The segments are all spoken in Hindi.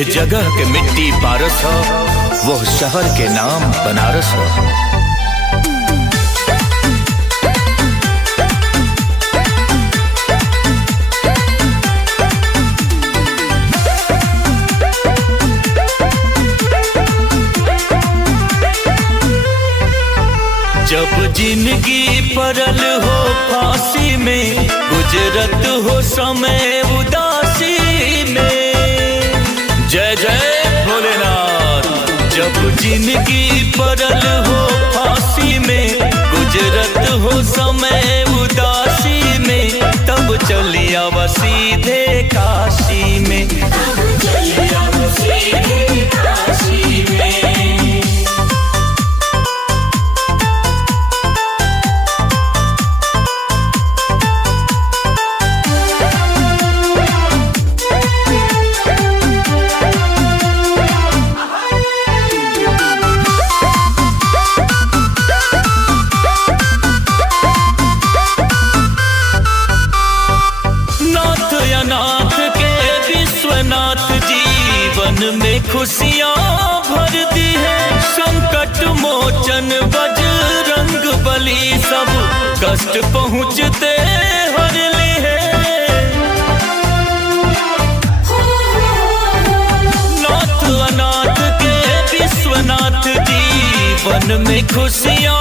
जेह जगह के मिट्टी पारस हो, वो शहर के नाम बनारस हो। जब जिंदगी परल हो फांसी में, गुजरत हो समय उदासी में। जय जय भोलेनाथ। जब जिंदगी परल हो फांसी में, गुजरत हो समय उदासी में, तब चली आवा सीधे काशी में। तब चली आवा सीधे काशी में। में खुशियाँ भर दी है, संकट मोचन बजरंग बली, सब कष्ट पहुँचते हर ली है। नाथ अनाथ के विश्वनाथ जीवन में खुशियाँ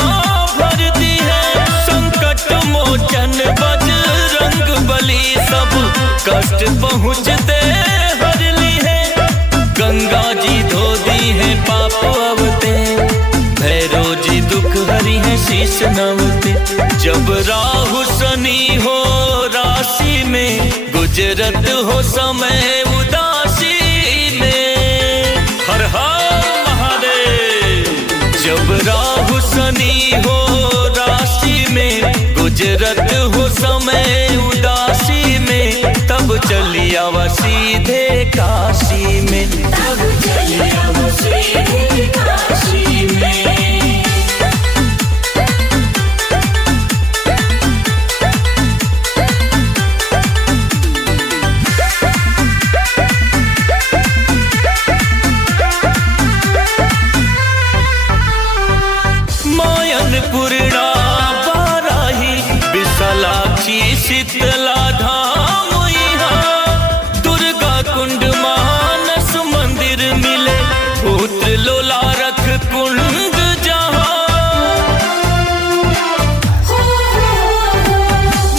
भर दी है, संकट मोचन बजरंग बली, सब कष्ट पहुँचते हर ली है। गंगा जी धो दी है पाप अवते, भैरो जी दुख हरी है शीश नवते। जब राहु शनि हो राशि में, गुजरत हो समय उदासी में। हर हर महादेव। जब राहु शनि हो राशि में, गुजरत हो समय उदासी में, तब चली आवा सीधे काशी में। तब चली आवा सीधे काशी में। मायन पूर्णा बाराही विशालाक्षी शीतला धाम, यहाँ दुर्गा कुंड मानस मंदिर मिले, पुत्र लोला रख कुंड जहाँ।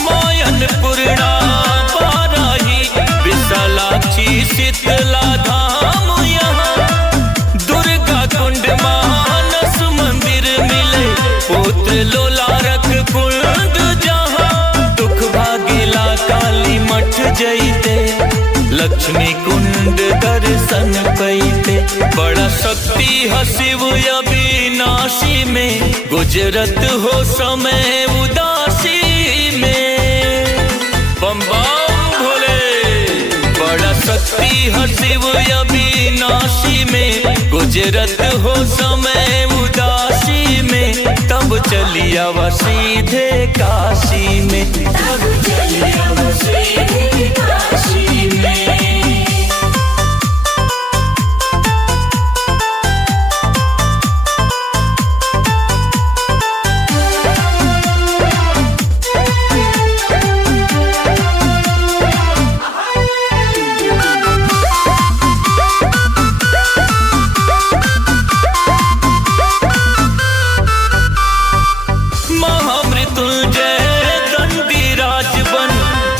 मायन पूर्णा बाराही विशालाक्षी शीतला धाम, यहाँ दुर्गा कुंड मानस मंदिर मिले, पुत्र लोला रख कुंड जहाँ। दुख भागेला काली मठ जैते, लक्ष्मी कुंड दर्शन पैते। बड़ा शक्ति है शिव अविनाशी में, गुजरत हो समय उदासी में। बम बम भोले। बड़ा शक्ति है शिव अविनाशी में, गुजरत हो समय उदासी में, तब चली आवा सीधे काशी में। तब चली आवा सीधे काशी में।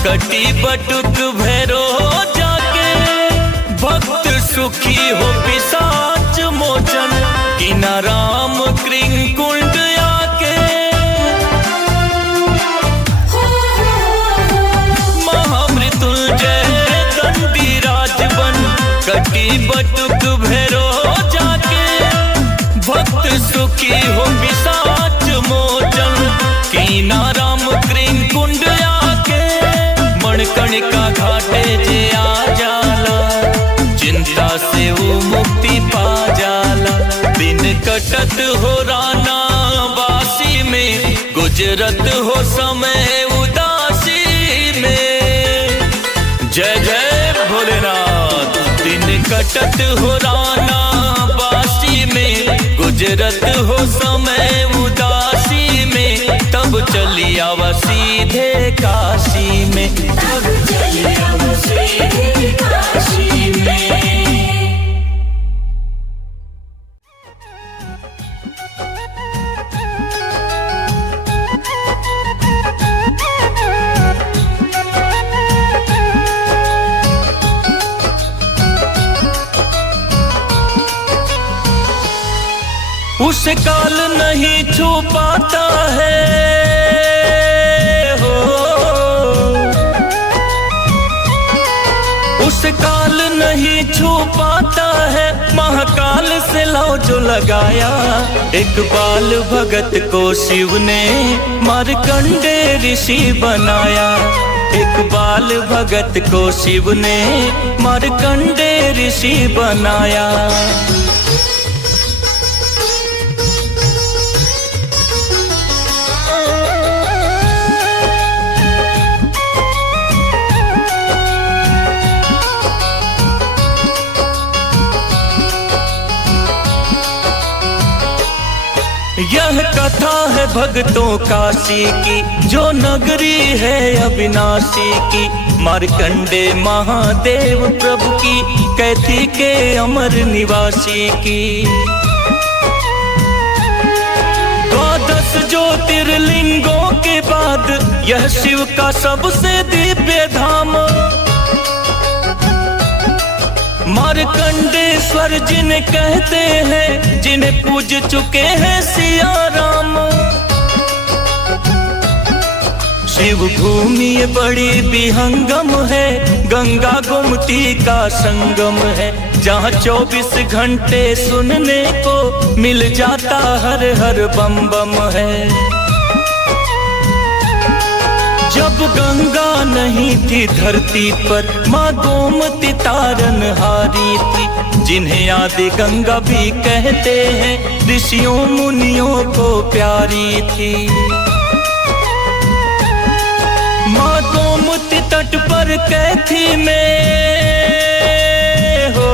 कटी बटुक भैरो जाके, भक्त सुखी हो पिशाच मोचन, किना राम कृंग कुंड आके। महामृत्युंजय दंडी राजबन, कटी बटुक भैरो जाके, भक्त सुखी हो पिशाच मोचन, किना राम कृंग कुंड आके। मणिकर्णिका घाटे जे आ जाला, चिंता से वो मुक्ति पा जाला। दिन कटत हो राना वासी में, गुजरत हो समय उदासी में। जय जय भोलेनाथ। दिन कट कटत हो राना बासी में, गुजरत हो समय उदासी में, तब चली आवा सीधे काशी में, तब चली आवा सीधे काशी में। उसे काल नहीं छू पाता है हो, उसे काल नहीं छू पाता है, महाकाल से लौ जो लगाया। इकबाल भगत को शिव ने मार्कंडे ऋषि बनाया, इकबाल भगत को शिव ने मार्कंडे ऋषि बनाया। यह कथा है भक्तों काशी की, जो नगरी है अविनाशी की, मार्कंडे महादेव प्रभु की, कैथी के अमर निवासी की। 12 ज्योतिर्लिंगों के बाद यह शिव का सबसे दिव्य धाम, मार्कंडेश्वर जिन्हें कहते हैं, जिन्हें पूज चुके हैं सिया राम। शिव भूमि ये बड़ी विहंगम है, गंगा गोमती का संगम है, जहाँ 24 घंटे सुनने को मिल जाता हर हर बम बम है। जब गंगा नहीं थी धरती पर, माँ गोमती तारनहारी थी, जिन्हें आदि गंगा भी कहते हैं, ऋषियों मुनियों को प्यारी थी। माँ गोमती तट पर कैथी में हो,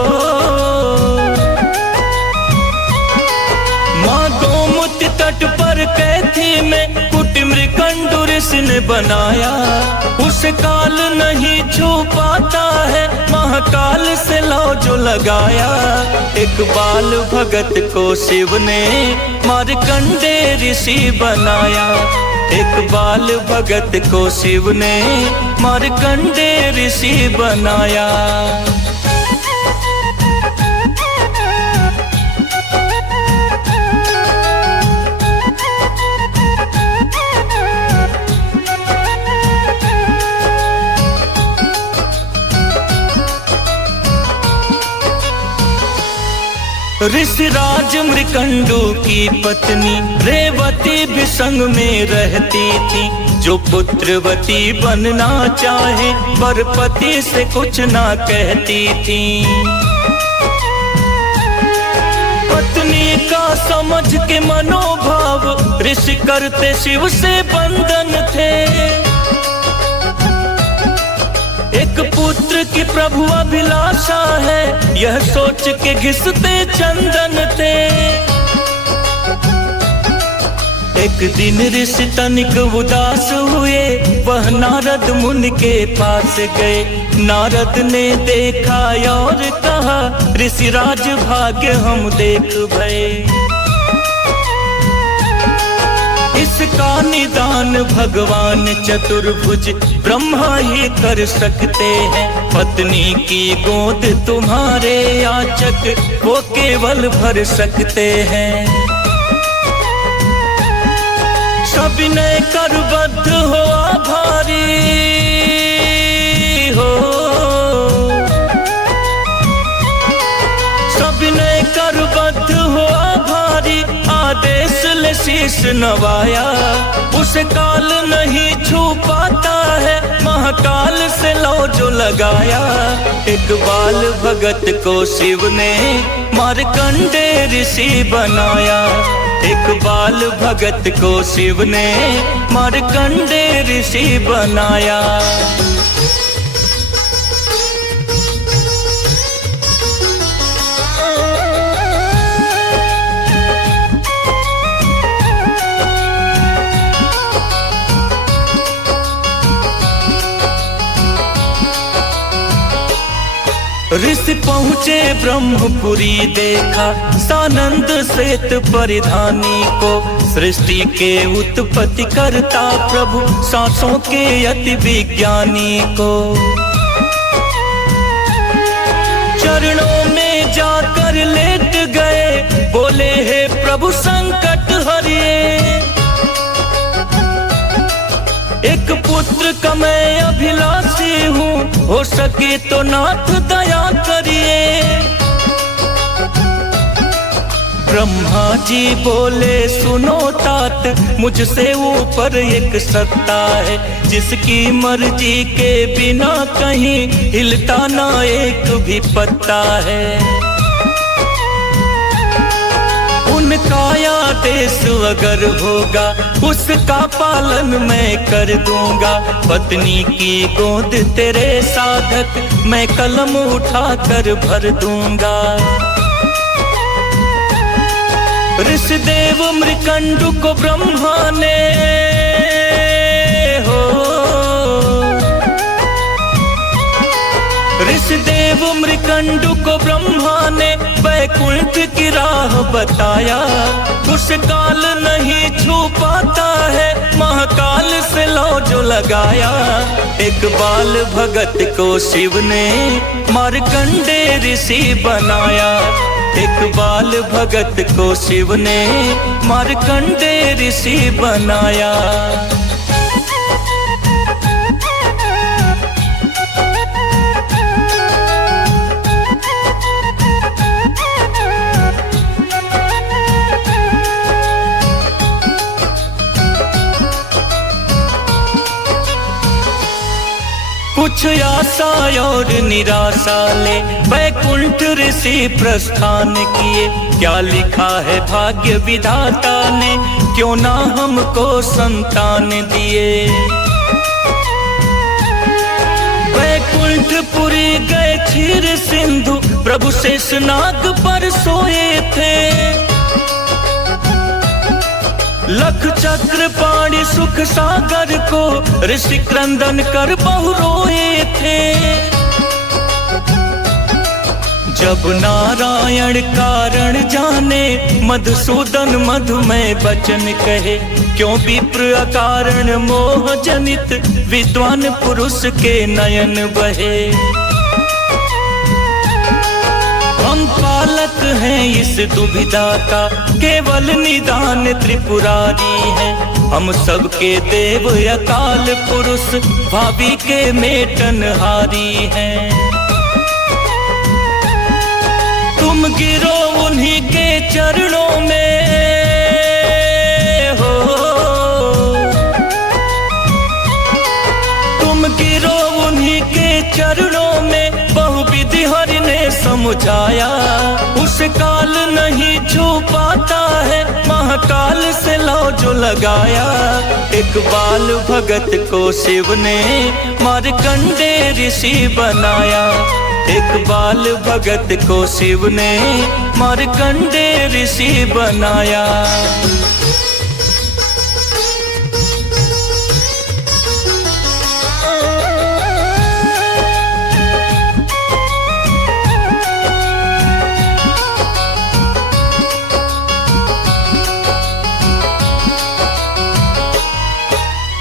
माँ गोमती तट पर कैथी में कुटिमृकंडु ऋषि ने बनाया। उसे काल नहीं छू पाता है, महाकाल से लौ जो लगाया। इकबाल भगत को शिव ने मार्कंडे ऋषि बनाया, इकबाल भगत को शिव ने मार्कंडे ऋषि बनाया। ऋषिराज मृकंडू की पत्नी रेवती भी संग में रहती थी, जो पुत्रवती बनना चाहे पर पति से कुछ ना कहती थी। पत्नी का समझ के मनोभाव ऋषि करते शिव से बंधन थे। एक पुत्र की प्रभु अभिलाषा है, यह सोच के घिसते चंदन थे। एक दिन ऋषि तनिक उदास हुए, वह नारद मुनि के पास गए। नारद ने देखा और कहा, ऋषिराज भाग्य हम देख भये। इसका निदान भगवान चतुर्भुज ब्रह्मा ही कर सकते हैं। पत्नी की गोद तुम्हारे याचक वो केवल भर सकते हैं। सविनय कर बद्ध हो आभारी हो, सविनय कर बद्ध हो आभारी। आदेश ले शीश नवाया, उसे काल नहीं छू पाता है, महाकाल से लौ जो लगाया। इकबाल भगत को शिव ने मार्कंडे ऋषि बनाया, इकबाल भगत को शिव ने मार्कंडे ऋषि बनाया। ऋषि पहुँचे ब्रह्मपुरी, देखा सानंद श्वेत परिधानी को। सृष्टि के उत्पत्ति करता प्रभु, सांसों के अति विज्ञानी को। चरणों में जाकर लेट गए, बोले हे प्रभु संकट हरिए। एक पुत्र का मैं अभिलाषी हूँ, हो सके तो नाथ दया करिए। ब्रह्मा जी बोले सुनो तात, मुझसे ऊपर एक सत्ता है, जिसकी मर्जी के बिना कहीं हिलता ना एक भी पत्ता है। उनका आदेश अगर होगा, उसका पालन मैं कर दूंगा। पत्नी की गोद तेरे साधक, मैं कलम उठा कर भर दूंगा। ऋषिदेव मृकंडु को ब्रह्मा ने ऋषिदेव मृकंडु को ब्रह्मा ने वैकुंठ की राह बताया। उस काल नहीं छू पाता है, महाकाल से लौ जो लगाया। एक बाल भगत को शिव ने मार्कंडे ऋषि बनाया। एक बाल भगत को शिव ने मार्कंडे ऋषि बनाया। कुछ आशा और निराशा ले वैकुंठ ऋषि प्रस्थान किए। क्या लिखा है भाग्य विधाता ने, क्यों ना हमको संतान दिए। वैकुंठपुरी गए क्षीर सिंधु, प्रभु शेषनाग पर सोए थे। लख चक्र पाणी सुख सागर को ऋषि क्रंदन कर बहु रोए थे। जब नारायण कारण जाने, मधुसूदन मधुमय वचन कहे। क्यों विप्र अकारण मोह जनित, विद्वान पुरुष के नयन बहे। हम पालक हैं इस दुविधा का, केवल निदान त्रिपुरारी है। हम सबके देव अकाल पुरुष, भावी के मेटनहारी हैं। तुम गिरो उन्हीं के चरणों में हो, तुम गिरो उन्हीं के चरणों में। बहुविधि हरि ने समझाया, उस काल नहीं छू पाता है, महाकाल से लौ जो लगाया। एक बाल भगत को शिव ने मार्कंडे ऋषि बनाया। एक बाल भगत को शिव ने मार्कंडे ऋषि बनाया।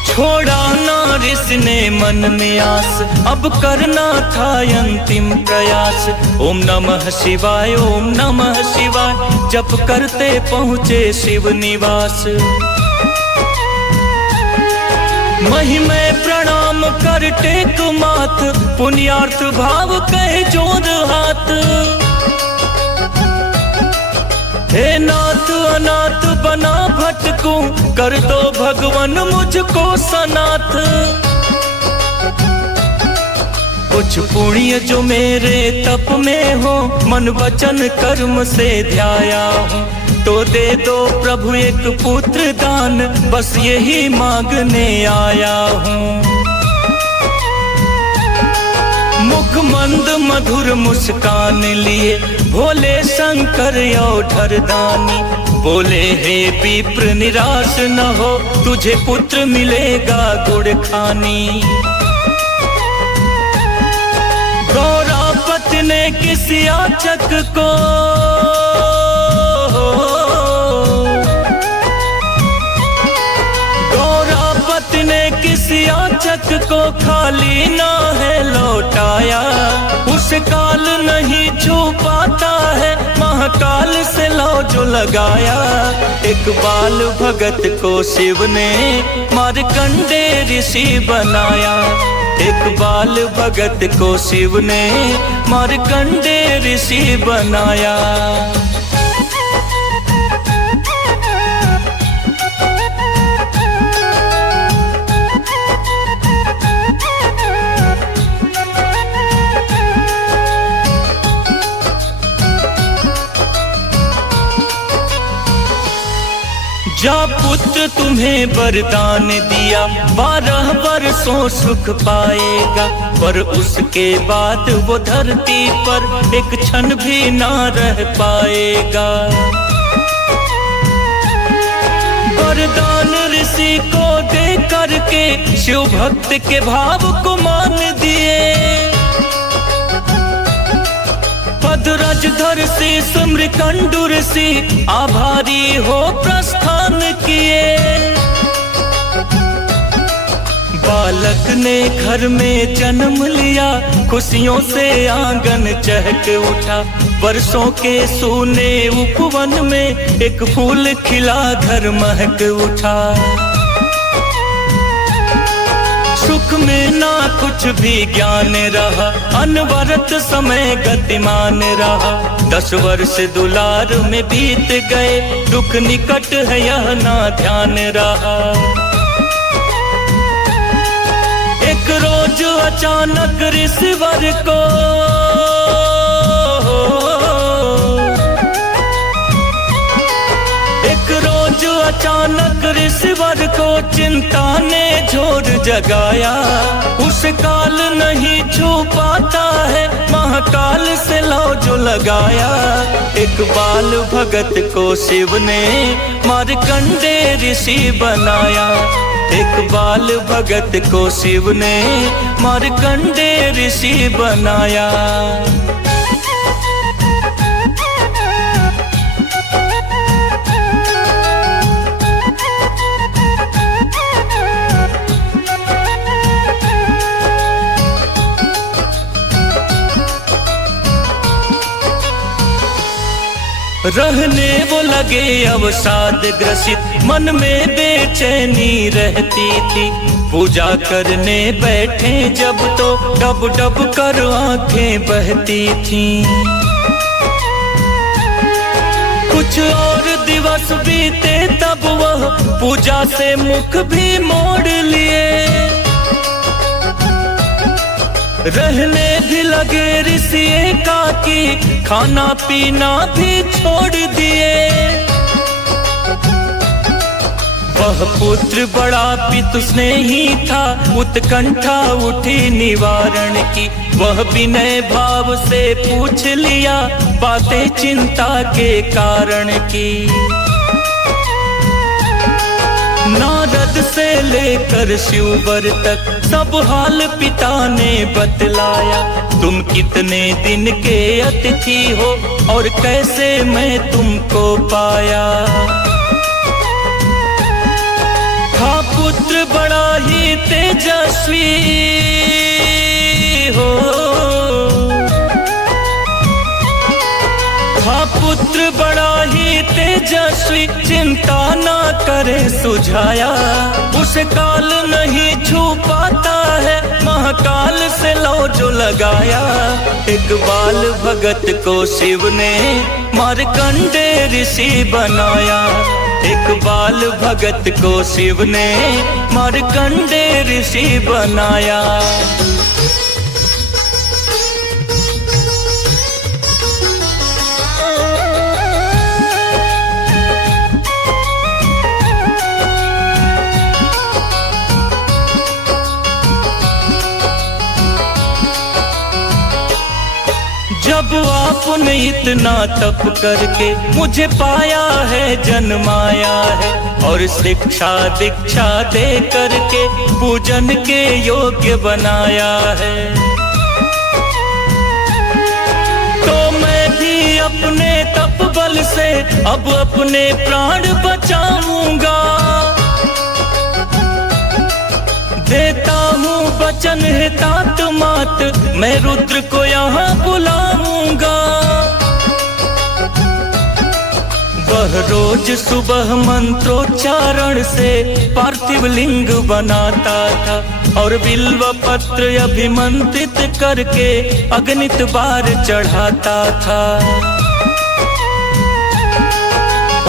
छोड़ा ना ऋषि ने मन में आस, अब करना था अंतिम प्रयास। ओम नमः शिवाय, ओम नमः शिवाय, जप करते पहुँचे शिव निवास। महिमै प्रणाम कर टेक माथ, पुण्यार्थ भाव कहे जोर हाथ। हे नाथ अनाथ बना भटकूं, कर दो भगवन मुझको सनाथ। कुछ पुण्य जो मेरे तप में हो, मन वचन कर्म से ध्याया हूँ, तो दे दो प्रभु एक पुत्र दान, बस यही मांगने आया हूँ। मुख मंद मधुर मुस्कान लिए, भोले शंकर औढर दानी। बोले हे विप्र निराश न हो, तुझे पुत्र मिलेगा गुड़ खानी। गौरा पति ने किसी याचक को गौरापति ने किसी याचक को खाली ना है लौटाया। उस काल नहीं छू पाता है, महाकाल से लौ जो लगाया। इकबाल भगत को शिव ने मार्कंडे ऋषि बनाया। इकबाल भगत को शिव ने मार्कंडे ऋषि बनाया। जा पुत्र तुम्हें वरदान दिया, 12 वर्षों सुख पाएगा। पर उसके बाद वो धरती पर एक क्षण भी ना रह पाएगा। वरदान ऋषि को दे करके शिव भक्त के भाव को मान दिए। पदराजधर से सुम्रकंडु ऋषि आभारी हो प्रस्थान किए। बालक ने घर में जन्म लिया, खुशियों से आंगन चहक उठा। वर्षों के सूने उपवन में एक फूल खिला, घर महक उठा। सुख में ना कुछ भी ज्ञान रहा, अनवरत समय गतिमान रहा। 10 वर्ष दुलार में बीत गए, दुख निकट है यह ना ध्यान रहा। एक रोज अचानक ऋषिवर को अचानक ऋषिवर को चिंता ने झोर जगाया। उस काल नहीं छू पाता है, महाकाल से लौ जो लगाया। इकबाल भगत को शिव ने मार्कंडे ऋषि बनाया। इकबाल भगत को शिव ने मार्कंडे ऋषि बनाया। रहने वो लगे अवसाद ग्रसित, मन में बेचैनी रहती थी। पूजा करने बैठे जब तो डब डब कर आंखें बहती थीं। कुछ और दिवस बीते तब वह पूजा से मुख भी मोड़ लिए। रहने भी लगे ऋषि एकाकी, खाना पीना भी छोड़ दिए। वह पुत्र बड़ा पितु स्नेही था, उत्कंठा उठी निवारण की। वह विनय भाव से पूछ लिया, बातें चिंता के कारण की। नारद से लेकर शिववर तक सब हाल पिता ने बतलाया। तुम कितने दिन के अतिथि हो और कैसे मैं तुमको पाया। था पुत्र बड़ा ही तेजस्वी हो, था पुत्र बड़ा ही तेजस्वी, चिंता ना करे सुझाया। उस काल नहीं छू पाता है, महाकाल से लौ जो लगाया। इकबाल भगत को शिव ने मार्कंडे ऋषि बनाया। इकबाल भगत को शिव ने मार्कंडे ऋषि बनाया। जब आपने इतना तप करके मुझे पाया है, जन्माया है और शिक्षा दीक्षा दे करके पूजन के योग्य बनाया है। अपने तप बल से अब अपने प्राण बचाऊंगा। देता हूँ वचन है तात मात, मैं रुद्र को यहाँ बुलाऊंगा। वह रोज सुबह मंत्रोच्चारण से पार्थिव लिंग बनाता था और बिल्व पत्र अभिमंत्रित करके अगणित बार चढ़ाता था।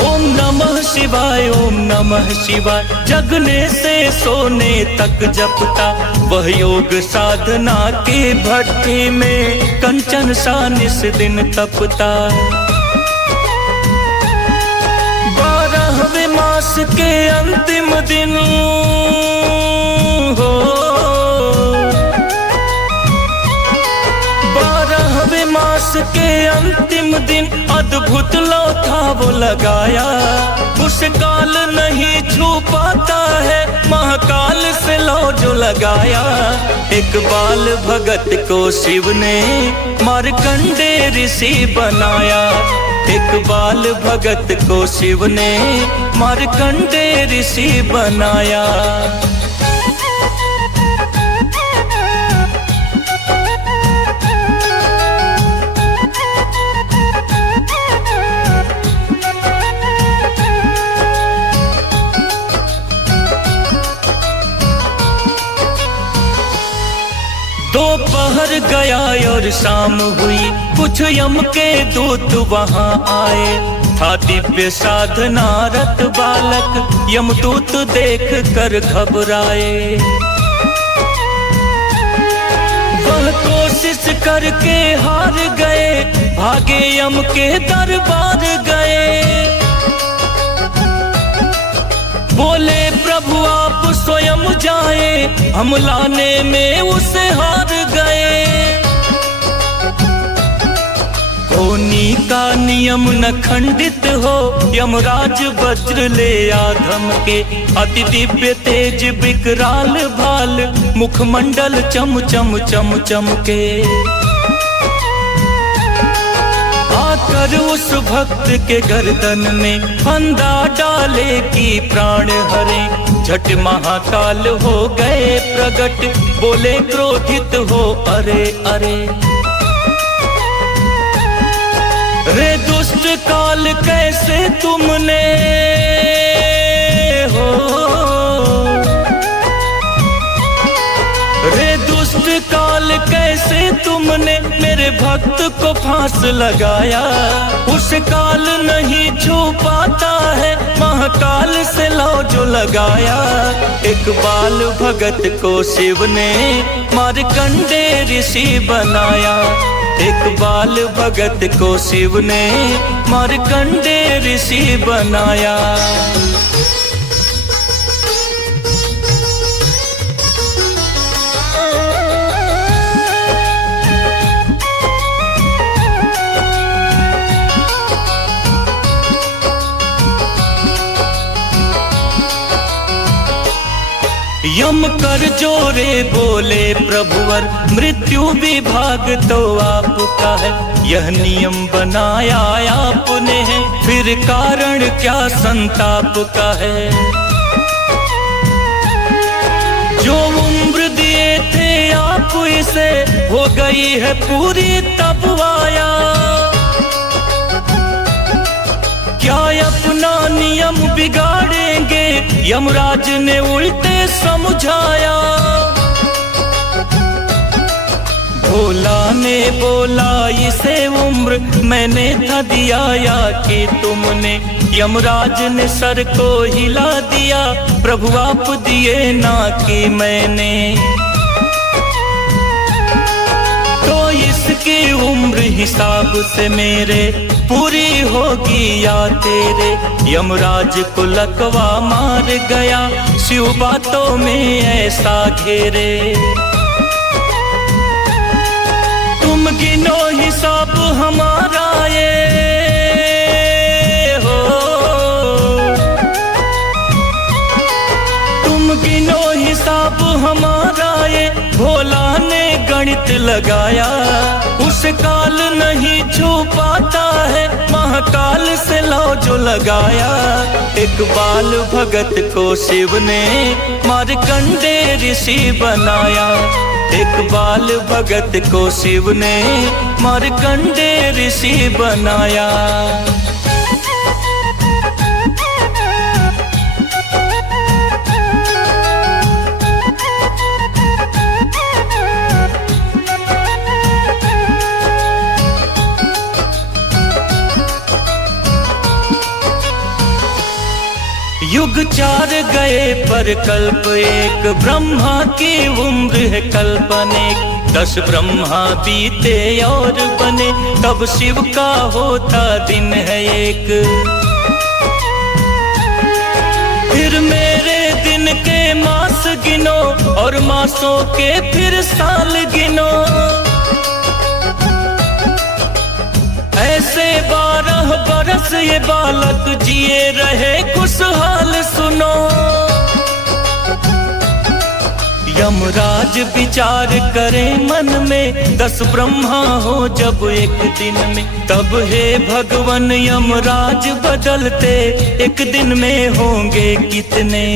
ओम नमः शिवाय, ओम नमः शिवाय, जगने से सोने तक जपता। वह योग साधना के भट्टी में कंचन सा निस दिन तपता। 12वें मास के अंतिम दिन हो, 12वें मास के अंतिम दिन अद्भुत लौ था वो लगाया। उस काल नहीं छू पाता है, महाकाल से लौ जो लगाया। एक बाल भगत को शिव ने मार्कंडे ऋषि बनाया। एक बाल भगत को शिव ने मार्कंडे ऋषि बनाया। दोपहर गया और शाम हुई, कुछ यम के दूत वहां आए। था दिव्य साधनारत बालक, यमदूत देख कर घबराए। वह कोशिश करके हार गए, भागे यम के दरबार गए। बोले प्रभु आप स्वयं जाए, हम लाने में उसे हार गए। होनी का नियम न खंडित हो, यमराज वज्र ले आधम के। अति दिव्य तेज विकराल भाल, मुखमंडल चम चम चम चम के। आकर उस भक्त के गर्दन में फंदा डाले की प्राण हरे। झट महाकाल हो गए प्रगट, बोले क्रोधित हो अरे अरे। रे दुष्ट काल कैसे तुमने हो, रे दुष्ट काल कैसे तुमने मेरे भक्त को फांस लगाया। उस काल नहीं छू पाता है, महाकाल से लौ जो लगाया। एक बाल भगत को शिव ने मार्कंडे ऋषि बनाया। एक बाल भगत को शिव ने मार्कंडे ऋषि बनाया। यम कर जोरे बोले प्रभुवर, मृत्यु विभाग तो आपका है। यह नियम बनाया आपने है, फिर कारण क्या संताप का है। जो उम्र दिए थे आप इसे, हो गई है पूरी तब आया। क्या अपना नियम बिगाड़ेंगे, यमराज ने उल्टे समझाया। भोला ने बोला इसे उम्र मैंने था दिया या कि तुमने। यमराज ने सर को हिला दिया, प्रभु आप दिए ना कि मैंने। तो इसकी उम्र हिसाब से मेरे पूरी होगी या तेरे। यमराज को लकवा मार गया, शिव बातों में ऐसा घेरे। तुम गिनो हिसाब हमारा ये हो, तुम गिनो हिसाब हमारा ये। भोला ने गणित लगाया, उस काल नहीं पाता है, महाकाल से लौ जो लगाया। इकबाल भगत को शिव ने मार्कंडे ऋषि बनाया। इकबाल भगत को शिव ने मार्कंडे ऋषि बनाया। युग 4 गए पर कल्प एक, ब्रह्मा की उम्र है कल्पनेक। 10 ब्रह्मा बीते और बने, तब शिव का होता दिन है एक। फिर मेरे दिन के मास गिनो और मासों के फिर साल गिनो। ऐसे 12 बरस ये बालक जिए रहे खुशहाल सुनो। यमराज विचार करे मन में, 10 ब्रह्मा हो जब एक दिन में। तब हे भगवन यमराज बदलते, एक दिन में होंगे कितने।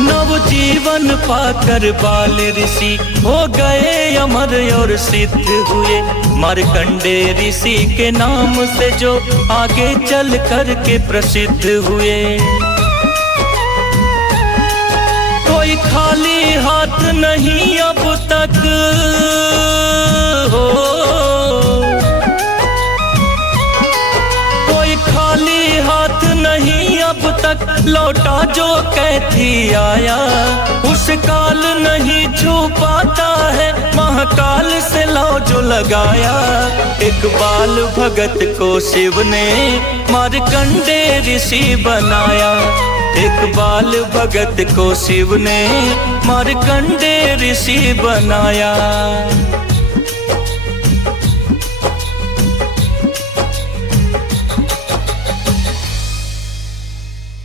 नव जीवन पाकर बाल ऋषि हो गए अमर और सिद्ध हुए। मार्कंडे ऋषि के नाम से जो आगे चल कर के प्रसिद्ध हुए। कोई खाली हाथ नहीं अब तक हो, कोई खाली हाथ नहीं अब तक लौटा जो कैथी आया। उस काल नहीं छू पाता है, महाकाल से लौ जो लगाया। इकबाल भगत को शिव ने मार्कंडे ऋषि बनाया। इकबाल भगत को शिव ने मार्कंडे ऋषि बनाया।